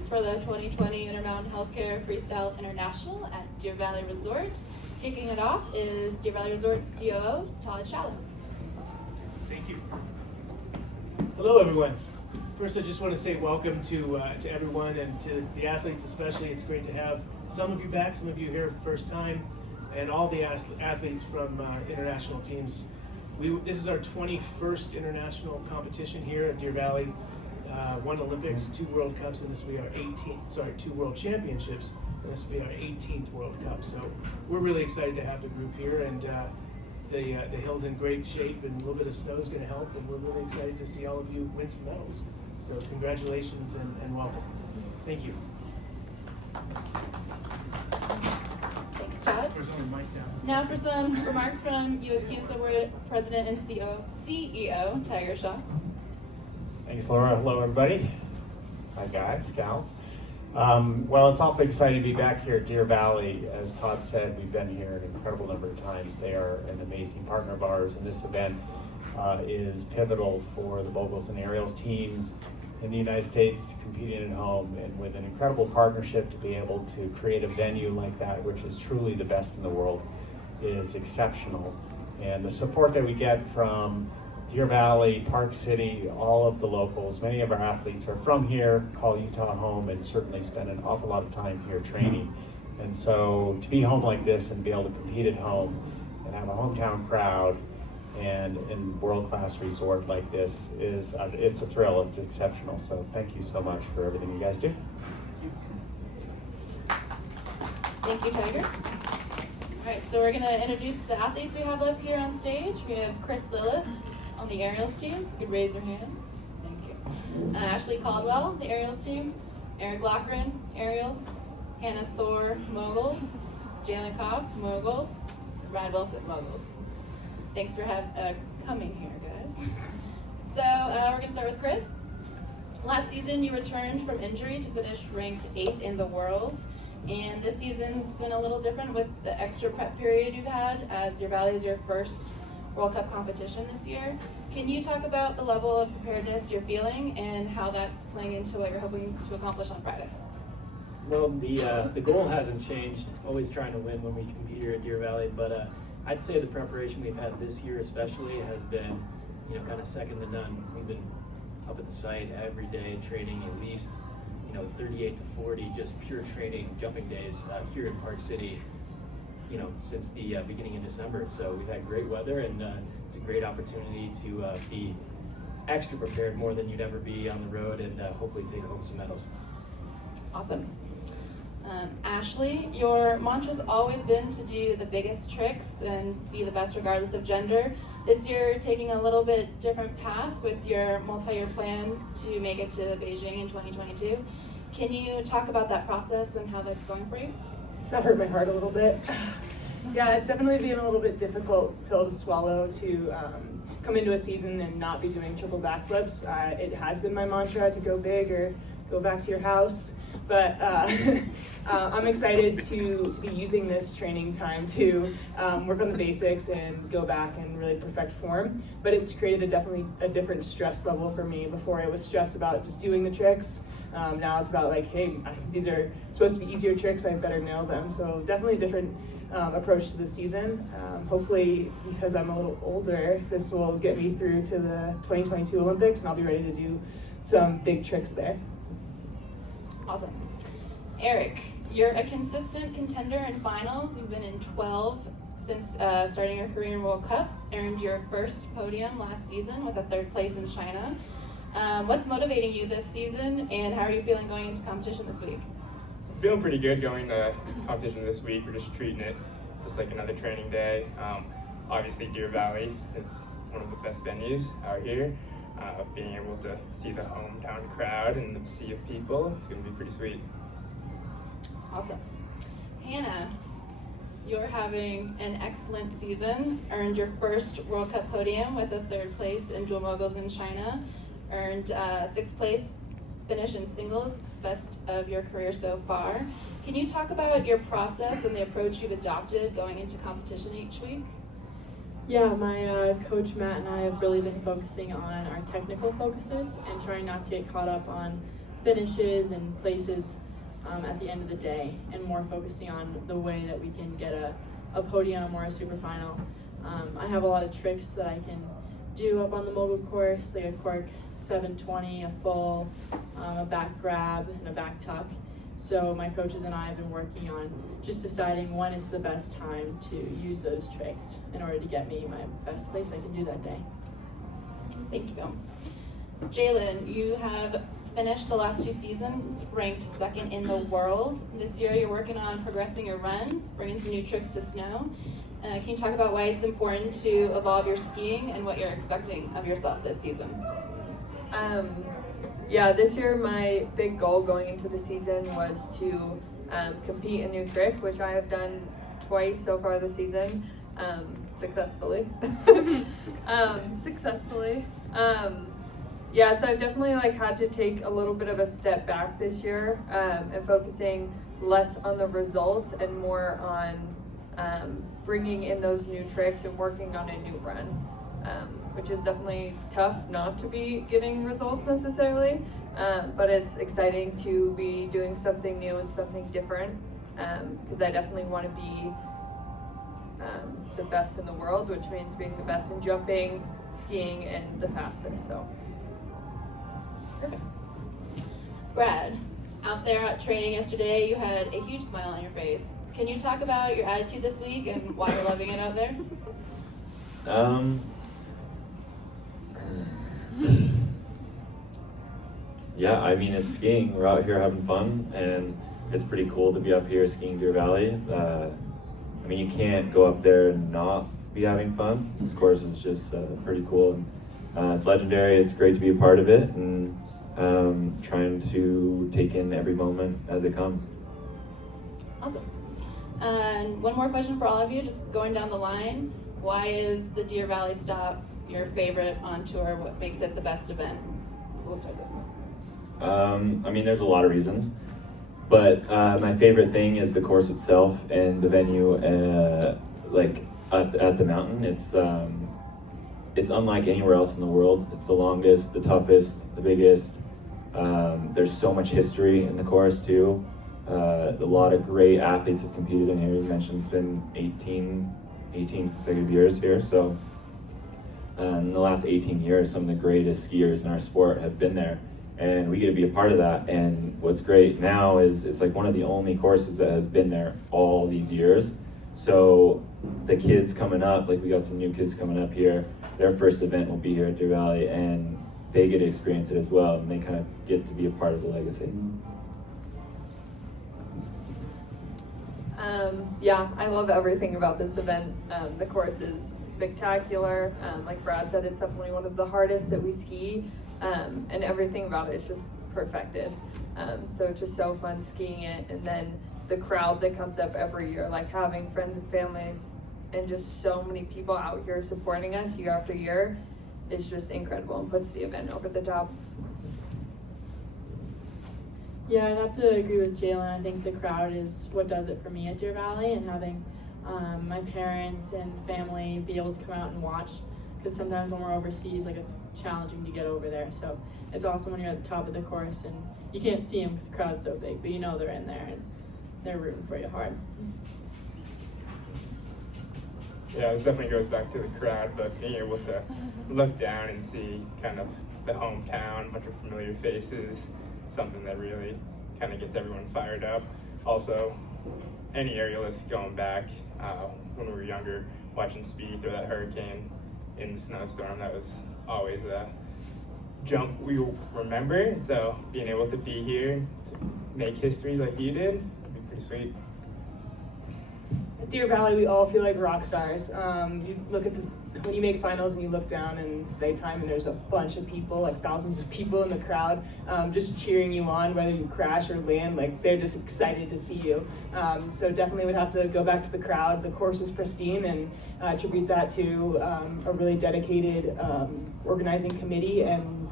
attendance for the 2020 Intermountain Healthcare Freestyle International at Deer Valley Resort. Kicking it off is Deer Valley Resort COO, Jaelin. Thank you. Hello, everyone. First, I just want to say welcome to everyone and to the athletes especially. It's great to have some of you back, some of you here for the first time, and all the athletes from international teams. This is our 21st international competition here at Deer Valley. 1 Olympics, 2 World Cups, and this will be our 2 World Championships, and this will be our 18th World Cup. So we're really excited to have the group here, and the hill's in great shape, and a little bit of snow is going to help, and we're really excited to see all of you win some medals. So congratulations and welcome. Thank you. Thanks, Chad. Now for some remarks from U.S. Snowblooded President and CEO Tiger Shaw. Thanks, Laura. Hello, everybody. Hi, guys, gals. Well, it's awfully exciting to be back here at Deer Valley. As Todd said, we've been here an incredible number of times. They are an amazing partner of ours, and this event is pivotal for the Moguls and aerials teams in the United States competing at home, and with an incredible partnership to be able to create a venue like that, which is truly the best in the world, is exceptional. And the support that we get from Deer Valley, Park City, all of the locals, many of our athletes are from here, call Utah home, and certainly spend an awful lot of time here training. And so to be home like this and be able to compete at home and have a hometown crowd and in world-class resort like this it's a thrill, it's exceptional. So thank you so much for everything you guys do. Thank you, Tiger. All right, so we're gonna introduce the athletes we have up here on stage. We have Lillis on the aerials team. You could raise your hand. Thank you. Ashley Caldwell, the aerials team. Loughran, aerials. Hannah Soar, Moguls. Jaelin Kauf, Moguls. Brad Wilson, Moguls. Thanks for coming here, guys. So we're going to start with Chris. Last season, you returned from injury to finish ranked 8th in the world. And this season's been a little different with the extra prep period you've had, as Deer Valley is your first World Cup competition this year. Can you talk about the level of preparedness you're feeling and how that's playing into what you're hoping to accomplish on Friday? Well, the goal hasn't changed. Always trying to win when we compete here at Deer Valley, but I'd say the preparation we've had this year especially has been, kind of second to none. We've been up at the site every day training at least, 38 to 40 just pure training, jumping days here in Park City, since the beginning of December. So we've had great weather, and it's a great opportunity to be extra prepared, more than you'd ever be on the road, and hopefully take home some medals. Awesome. Ashley, your mantra's always been to do the biggest tricks and be the best regardless of gender. This year, you're taking a little bit different path with your multi-year plan to make it to Beijing in 2022. Can you talk about that process and how that's going for you? That hurt my heart a little bit. Yeah, it's definitely been a little bit difficult pill to swallow to come into a season and not be doing triple backflips. It has been my mantra to go big or go back to your house, but I'm excited to be using this training time to work on the basics and go back and really perfect form. But it's created definitely a different stress level for me. Before, it was stress about just doing the tricks. Now it's about like, hey, these are supposed to be easier tricks, I better nail them. So definitely a different approach to the season. Hopefully, because I'm a little older, this will get me through to the 2022 Olympics, and I'll be ready to do some big tricks there. Awesome. Eric, you're a consistent contender in finals. You've been in 12 since starting your career in World Cup, earned your first podium last season with a 3rd place in China. What's motivating you this season, and how are you feeling going into competition this week? I'm feeling pretty good going to competition this week. We're just treating it just like another training day. Obviously, Deer Valley is one of the best venues out here. Being able to see the hometown crowd and the sea of people, it's going to be pretty sweet. Awesome. Hannah, you're having an excellent season, earned your first World Cup podium with a 3rd place in dual moguls in China, earned 6th place finish in singles, best of your career so far. Can you talk about your process and the approach you've adopted going into competition each week? Yeah, my coach Matt and I have really been focusing on our technical focuses and trying not to get caught up on finishes and places at the end of the day, and more focusing on the way that we can get a podium or a super final. I have a lot of tricks that I can do up on the mogul course, like a cork 720, a full, a back grab, and a back tuck. So my coaches and I have been working on just deciding when it's the best time to use those tricks in order to get me my best place I can do that day. Thank you. Jaelin, you have finished the last 2 seasons ranked 2nd in the world. This year you're working on progressing your runs, bringing some new tricks to snow. Can you talk about why it's important to evolve your skiing and what you're expecting of yourself this season? Yeah, this year my big goal going into the season was to compete a new trick, which I have done twice so far this season, successfully. Successfully. Yeah, so I've definitely had to take a little bit of a step back this year and focusing less on the results and more on bringing in those new tricks and working on a new run, which is definitely tough not to be getting results necessarily, but it's exciting to be doing something new and something different, because I definitely want to be the best in the world, which means being the best in jumping, skiing, and the fastest. So. Perfect. Brad, out there at training yesterday, you had a huge smile on your face. Can you talk about your attitude this week and why you're loving it out there? Yeah, I mean, it's skiing. We're out here having fun, and it's pretty cool to be up here skiing Deer Valley. I mean, you can't go up there and not be having fun. This course is just pretty cool. And, it's legendary. It's great to be a part of it, and trying to take in every moment as it comes. Awesome. And one more question for all of you, just going down the line. Why is the Deer Valley stop your favorite on tour? What makes it the best event? We'll start this one. I mean, there's a lot of reasons, but my favorite thing is the course itself and the venue, at the mountain. It's unlike anywhere else in the world. It's the longest, the toughest, the biggest. There's so much history in the course too. A lot of great athletes have competed in here. You mentioned it's been 18 consecutive years here. So in the last 18 years, some of the greatest skiers in our sport have been there. And we get to be a part of that. And what's great now is it's like one of the only courses that has been there all these years. So the kids coming up, like we got some new kids coming up here, their first event will be here at Deer Valley, and they get to experience it as well, and they kind of get to be a part of the legacy. Yeah, I love everything about this event. The course is spectacular. Like Brad said, it's definitely one of the hardest that we ski, and everything about it is just perfected. So it's just so fun skiing it, and then the crowd that comes up every year, like having friends and families and just so many people out here supporting us year after year is just incredible and puts the event over the top. Yeah, I'd have to agree with Jaelin. I think the crowd is what does it for me at Deer Valley, and having my parents and family be able to come out and watch, because sometimes when we're overseas, it's challenging to get over there. So it's awesome when you're at the top of the course and you can't see them because the crowd's so big, but you know they're in there and they're rooting for you hard. Yeah, this definitely goes back to the crowd, but being able to look down and see kind of the hometown, a bunch of familiar faces, something that really kind of gets everyone fired up. Also, any aerialists going back when we were younger, watching Speedy through that hurricane in the snowstorm, that was always a jump we remember. So being able to be here to make history like you did would be pretty sweet. At Deer Valley, we all feel like rock stars. You look at when you make finals and you look down and it's daytime and there's a bunch of people, like thousands of people in the crowd, just cheering you on, whether you crash or land, they're just excited to see you. So definitely would have to go back to the crowd. The course is pristine, and attribute that to a really dedicated organizing committee and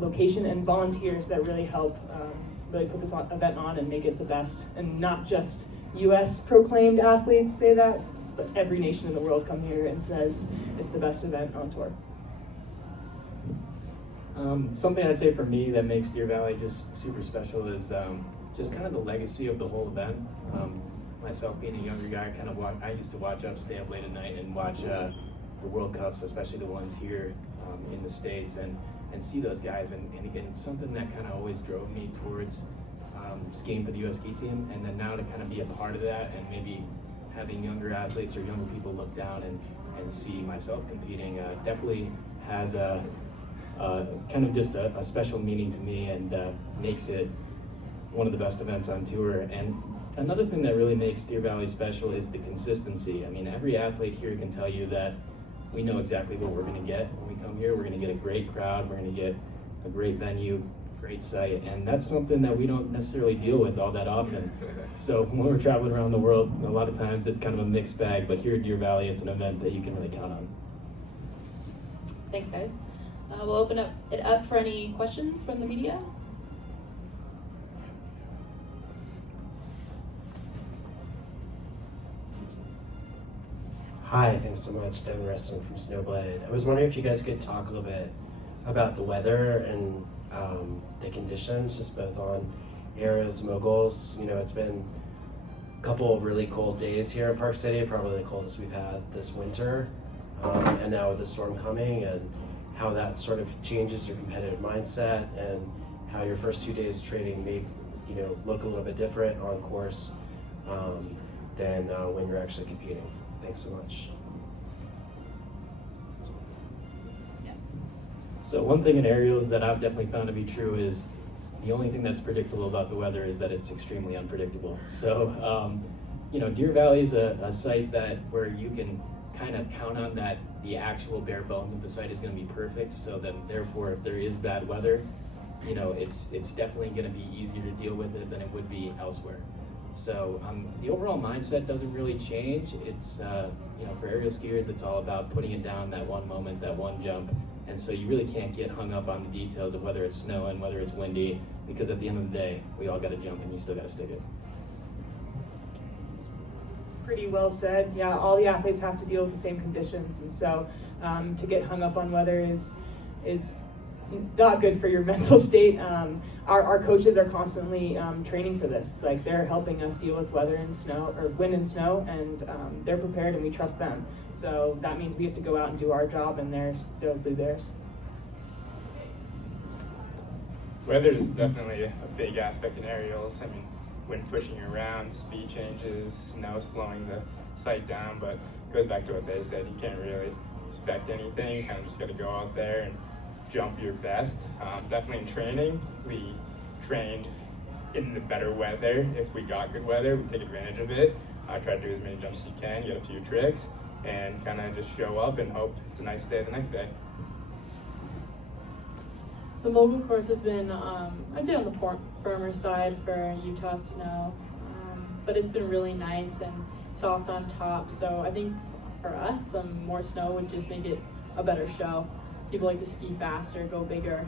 location and volunteers that really help really put this event on and make it the best, and not just U.S. proclaimed athletes say that, but every nation in the world come here and says it's the best event on tour. Something I'd say for me that makes Deer Valley just super special is just kind of the legacy of the whole event. Myself being a younger guy, I used to stay up late at night and watch the World Cups, especially the ones here in the States, and see those guys. And again, it's something that kind of always drove me towards skiing for the U.S. ski team. And then now to kind of be a part of that and maybe having younger athletes or younger people look down and see myself competing definitely has a kind of just a special meaning to me, and makes it one of the best events on tour. And another thing that really makes Deer Valley special is the consistency. I mean, every athlete here can tell you that we know exactly what we're going to get when we come here. We're going to get a great crowd, we're going to get a great venue, great site, and that's something that we don't necessarily deal with all that often. So when we're traveling around the world, a lot of times it's kind of a mixed bag, but here at Deer Valley, it's an event that you can really count on. Thanks, guys. We'll open it up for any questions from the media. Hi, thanks so much, Devin Reston from Snowblooded. I was wondering if you guys could talk a little bit about the weather and the conditions, just both on areas, Moguls. You know, it's been a couple of really cold days here in Park City, probably the coldest we've had this winter, and now with the storm coming, and how that sort of changes your competitive mindset, and how your first 2 days of training may, look a little bit different on course than when you're actually competing. Thanks so much. So one thing in aerials that I've definitely found to be true is the only thing that's predictable about the weather is that it's extremely unpredictable. So, Deer Valley is a site where you can kind of count on that the actual bare bones of the site is going to be perfect. So then, therefore, if there is bad weather, it's definitely going to be easier to deal with it than it would be elsewhere. So the overall mindset doesn't really change. It's for aerial skiers, it's all about putting it down that one moment, that one jump. And so you really can't get hung up on the details of whether it's snowing, whether it's windy, because at the end of the day, we all got to jump and you still got to stick it. Pretty well said. Yeah, all the athletes have to deal with the same conditions, and so to get hung up on weather is not good for your mental state. Our coaches are constantly training for this. Like, they're helping us deal with weather and snow, or wind and snow, and they're prepared and we trust them. So that means we have to go out and do our job, and they'll do theirs. Weather is definitely a big aspect in aerials. I mean, wind pushing you around, speed changes, snow slowing the site down, but it goes back to what they said. You can't really expect anything. You kind of just got to go out there and jump your best. Definitely in training, we trained in the better weather. If we got good weather, we take advantage of it. Try to do as many jumps as you can, get a few tricks, and kind of just show up and hope it's a nice day the next day. The Mogul course has been, I'd say, on the firmer side for Utah snow, but it's been really nice and soft on top. So I think for us, some more snow would just make it a better show. People like to ski faster, go bigger,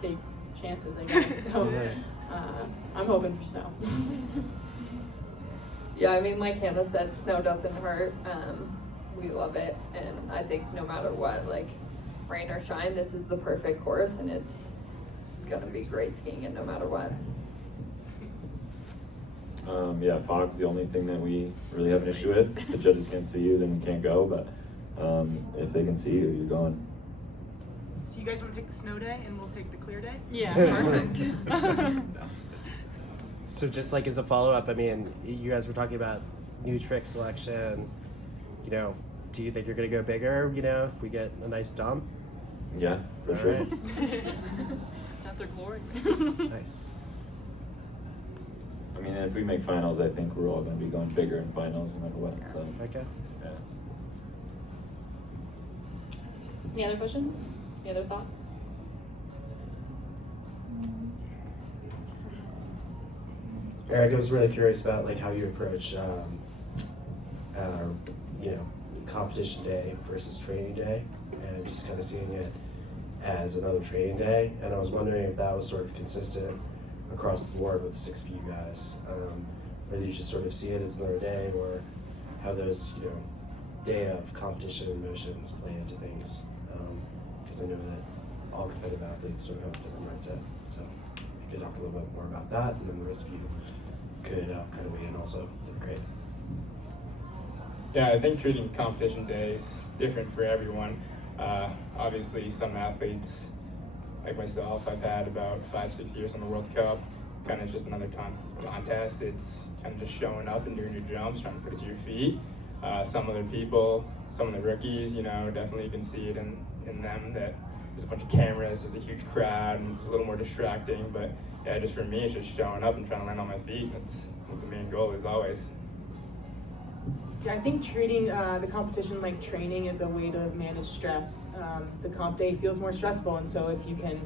take chances, I guess. So I'm hoping for snow. Yeah, I mean, like Hannah said, snow doesn't hurt. We love it, and I think no matter what, like rain or shine, this is the perfect course, and it's gonna be great skiing it no matter what. Fog's the only thing that we really have an issue with. If the judges can't see you, then you can't go, but if they can see you, you're going. So you guys want to take the snow day and we'll take the clear day? Yeah, perfect. So just like as a follow-up, I mean, you guys were talking about new trick selection. Do you think you're going to go bigger, if we get a nice dump? Yeah, for All sure. right. Not their glory. Nice. I mean, if we make finals, I think we're all going to be going bigger in finals no matter what. So, Okay. yeah. Any other questions? Any other thoughts? Eric, I was really curious about like how you approach, competition day versus training day, and just kind of seeing it as another training day. And I was wondering if that was sort of consistent across the board with 6 of you guys, whether you just sort of see it as another day, or how those, day of competition emotions play into things. Because I know that all competitive athletes sort of have a different mindset. So you could talk a little bit more about that, and then the rest of you could kind of weigh in also. That'd be great. Yeah, I think treating competition day is different for everyone. Obviously, some athletes, like myself, I've had about 5-6 years on the World Cup. Kind of just another contest. It's kind of just showing up and doing your jumps, trying to put it to your feet. Some other people, some of the rookies, you know, definitely you can see it in them that there's a bunch of cameras, there's a huge crowd, and it's a little more distracting. But yeah, just for me, it's just showing up and trying to land on my feet. That's what the main goal is always. Yeah, I think treating the competition like training is a way to manage stress. The comp day feels more stressful, and so if you can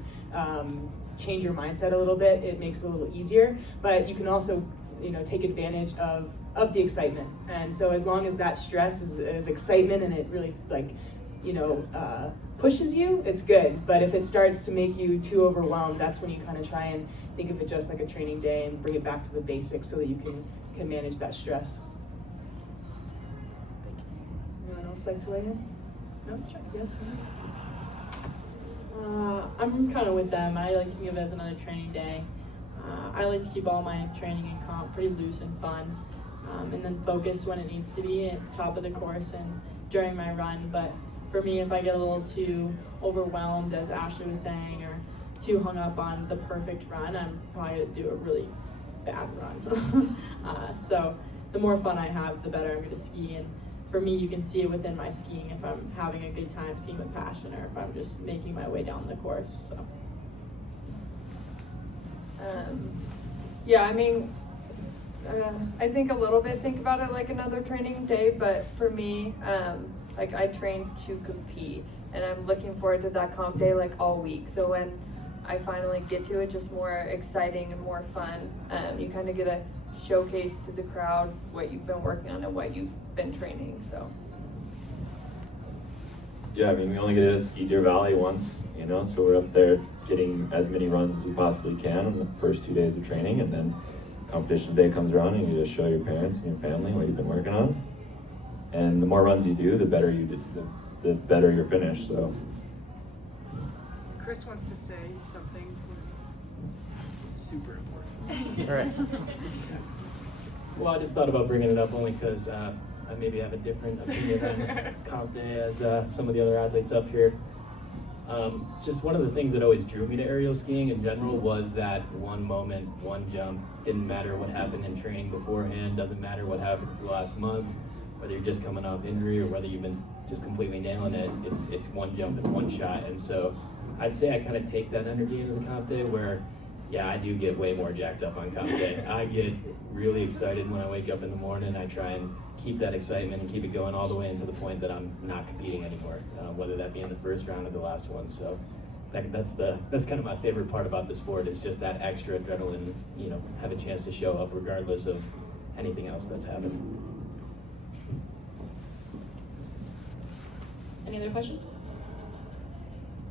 change your mindset a little bit, it makes it a little easier. But you can also, you know, take advantage of the excitement. And so as long as that stress is excitement and it really, like, you know, pushes you, it's good. But if it starts to make you too overwhelmed, that's when you kind of try and think of it just like a training day and bring it back to the basics so that you can manage that stress. Anyone else like to weigh in? No? Sure. Yes? I'm kind of with them. I like to think of it as another training day. I like to keep all my training and comp pretty loose and fun, and then focus when it needs to be at the top of the course and during my run. But for me, if I get a little too overwhelmed, as Ashley was saying, or too hung up on the perfect run, I'm probably going to do a really bad run. So the more fun I have, the better I'm going to ski. And for me, you can see it within my skiing if I'm having a good time skiing with passion or if I'm just making my way down the course. So. Yeah, I mean, I think a little bit think about it like another training day, but for me, like I train to compete, and I'm looking forward to that comp day like all week. So when I finally get to it, just more exciting and more fun. You kind of get a showcase to the crowd what you've been working on and what you've been training. So. Yeah, I mean, we only get to ski Deer Valley once, you know, so we're up there getting as many runs as we possibly can in the first 2 days of training, and then competition day comes around and you just show your parents and your family what you've been working on. And the more runs you do, the better you do, the better your finish. So. Chris wants to say something. Super important. All right. Well, I just thought about bringing it up only because I maybe have a different opinion on comp day as some of the other athletes up here. Just one of the things that always drew me to aerial skiing in general was that one moment, one jump. Didn't matter what happened in training beforehand, doesn't matter what happened for the last month, whether you're just coming off injury or whether you've been just completely nailing it, it's one jump, it's one shot. And so I'd say I kind of take that energy into the comp day where, yeah, I do get way more jacked up on comp day. I get really excited when I wake up in the morning. I try and keep that excitement and keep it going all the way into the point that I'm not competing anymore, whether that be in the first round or the last one. So that's kind of my favorite part about the sport, is just that extra adrenaline, you know, have a chance to show up regardless of anything else that's happened. Any other questions?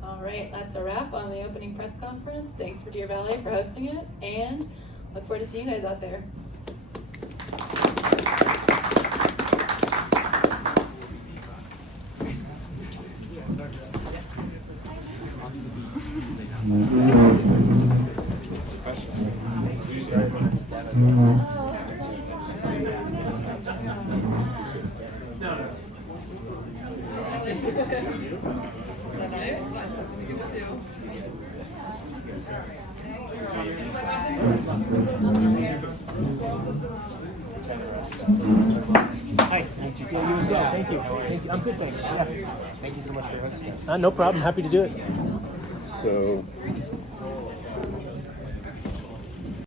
All right, that's a wrap on the opening press conference. Thanks for Deer Valley for hosting it, and look forward to seeing you guys out there. Nice to meet you. You as well. Thank you. Thank you. I'm good, thanks. Yeah. Thank you so much for hosting us. No problem. Happy to do it. So,